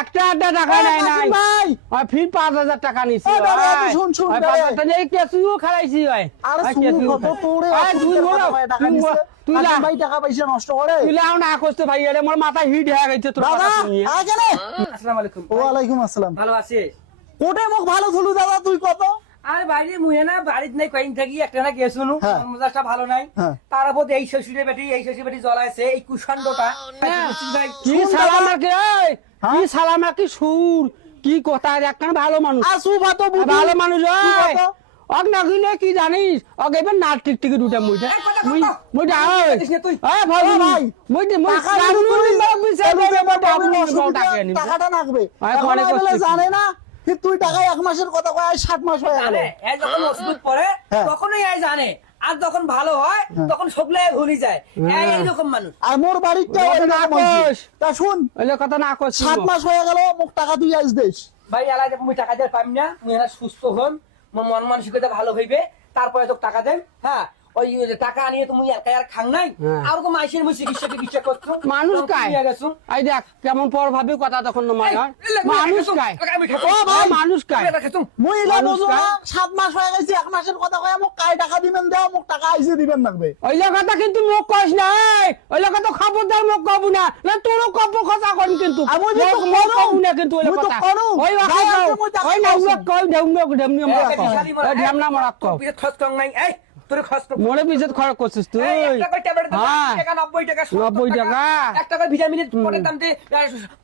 একটা আড্ডা টাকা নাই নাই ভাই আর ফির 5000 টাকা নিছি এ বাবা, তুই শুন, শুন, ভাই ভাই। 5000 টাকা কেসুও খাইছি ভাই আরে ভাই, শুন কেসুও কত খাই। তোরে আরে তুই বলো টাকা নিছে তুই তুই যা ভাই টাকা পয়সা নষ্ট করে তুই লাও না করতে ভাই এর মোর মাথা হিট হয়ে গেছে তোর দাদা কথা শুনিয়ে আয় কেন আসসালামু আলাইকুম ওয়ালাইকুম আসসালাম ভালো আছিস কোটে মুখ ভালো থুলু দাদা তুই কত আর বাইরে মুহে না বাড়িতে নাই কয়েন থাকি একটা না গেছুন হ্যাঁ। মজাটা ভালো নাই হ্যাঁ। তার উপর এই শ্বশুরের বেটি জ্বলাইছে এই কুষাণ্ডটা কি শুন সালাম দাদা। কি এই হ্যাঁ? কি সালাম কি সুর কি কথা একখান ভালো মানুষ আসু ভাতো বুঝি ভালো মানুষ তুই ওই কত? অগ না কিনে কি জানিস অগ এবার নাট টিকটিকি দুটা মুইটা এই কথা মুই কত? মুইটা তুই ওই জানিস না তুই? এই ভাই ও ভাই, মুইটা মুই টাকা কারণ দিবি তুই, নিবা বিচার এদিকে করে আমার টাকা বাবুর নিবা অসুবিধা, টাকা নিবা টাকাটা লাগবে আয় এখন ঘরে আইলে কষ্ট জানে না যে তুই টাকা এক মাসের কথা কয় 7 মাস হয়ে গেল জানে এই যখন ওষুধ পরে হ্যাঁ। তখনই এই জানে আর যখন ভালো হয় তখন সবলে ভুলি যায় এইরকম মানুষ আর মোর বাড়িতে ওরে না কোষ। তা শুন ওই কথা না করছি 7 মাস হয়ে গেল মুখ টাকা তুই আইস দেশ ভাই আলাই মুই টাকা দিয়ে পাইম না মুই এলা সুস্থ হন মোর মন মানসিকতা ভালো হইবে তারপরে তো টাকা দেন হ্যাঁ ওই যে টাকা আনিয়ে তুমি একা আর খাং নাই হ্যাঁ। আর কো মাইসের মুই চিকিৎসা করছো মানুষ তখন কায় নিয়ে গেছো এই দেখ কেমন পর ভাবে কথা তখন না মার মানুষ কায় ও ভাই মানুষ কায় মুই এলা মানুষ বুঝো না কায়? 7 মাস হয়ে গেছে এক মাসের কথা কয় মোক কাই টাকা দিবেন দাও মোক টাকা আইসে দিবেন লাগবে ওই কথা কিন্তু মোক কইস না ওই কথা খবরদার মোক কব না না তোরও কব কথা করি কিন্তু আমি যে তো মোক করুম। কব না কিন্তু ওই মুই তো কথা করুম। ওই যাই আছে মুই টাকা ওই না পাইছি। কই দেউম মরা কও ঢ্যাম না মরা কও খরচ কম নাই এই তোর খরচ কম মোরে বিজত খরচ করছিস তুই এই একটা করে ট্যাবলেট হ্যাঁ 90 টাকা 90 টাকা। একটা করে ভিটামিনের পরের দাম দিয়ে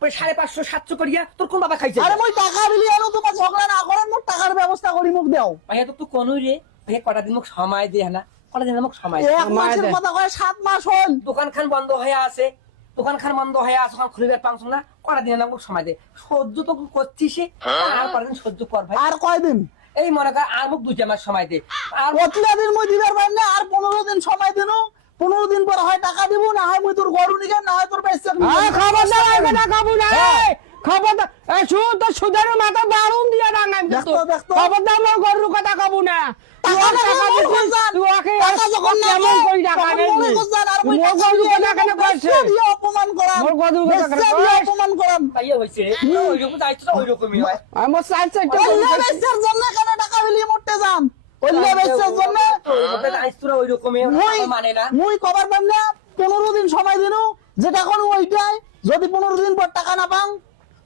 550 700 করিয়া তোর কোন বাবা খাইছে আরে মুই টাকা দিলি আনো তোমার ঝগড়া না করেন মোক টাকার ব্যবস্থা করি মোক দাও ভাইয়া তো তুই কোনই রে ভাইয়া কটা দিন মোক সময় দে না কটা দিন মোক সময় দে এক মাসের দে। কথা কয় 7 মাস হল দোকান খান বন্ধ হয়ে আছে দোকান খান বন্ধ হয়ে আছে ওখান খুলিবার পাংছ না কটা দিন না মোক সময় দে সহ্য তো করছিস আর কদিন সহ্য কর ভাই আর কয়দিন এই মনে কর আর মোক 2 মাস সময় দে আর অতলা দিন মুই দিবার পারি না আর 15 দিন সময় দিনু 15 দিন পর হয় টাকা দিব না হয় মুই তোর গরু নিকে না হয় তোর বেচতে এই খবরদার এই কথা কব না এই খবরদার এই শুন তো সুদের মাথা বারুম দিয়া ডাঙাই কিন্তু দেখতো, দেখতো। খবরদার মোর গরুর কথা কব না টাকা না দিলে মোর কইছান। তুই ওকে টাকা যখন না কেমন কই টাকা তখন নেই মোরে কইছান, আর মুই মোর টাকা গরুর দিয়ে কথা কেন মোক কইছে বেচতে দিয়ে অপমান করাম মোর গরুর কথা কেন বেচতে দিয়ে কইছে? অপমান করাম ভাইয়া হইছে ওই রকম যাইতো ওই রকমই হয় আমার সাইড সাইডটা অল্লে বেচার জন্য কেন টাকা বিলি মরতে যাম অল্লে বেচার জন্য ওই রকমই মুই মানে না মুই কবার পাম না 15 দিন সময় দিনু যেটা কোন ওইটাই যদি 15 দিন পর টাকা না পাম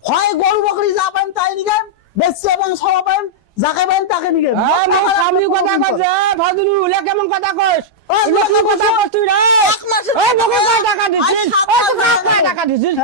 হয় গরু বকরি যা পাম তাই নিগাম বেচছে এবং সব পাম যাকে পাম তাকে নিগাম মোর সামনে কথা কইছে ফাজলু ওলা কেমন কথা কইস ওই ওলা কি কথা কইস তুই রে এক মাসের এই মোকে টাকা কয় টাকা দিছিস আর 7 এই মাস তোকে কয় টাকা দিছিস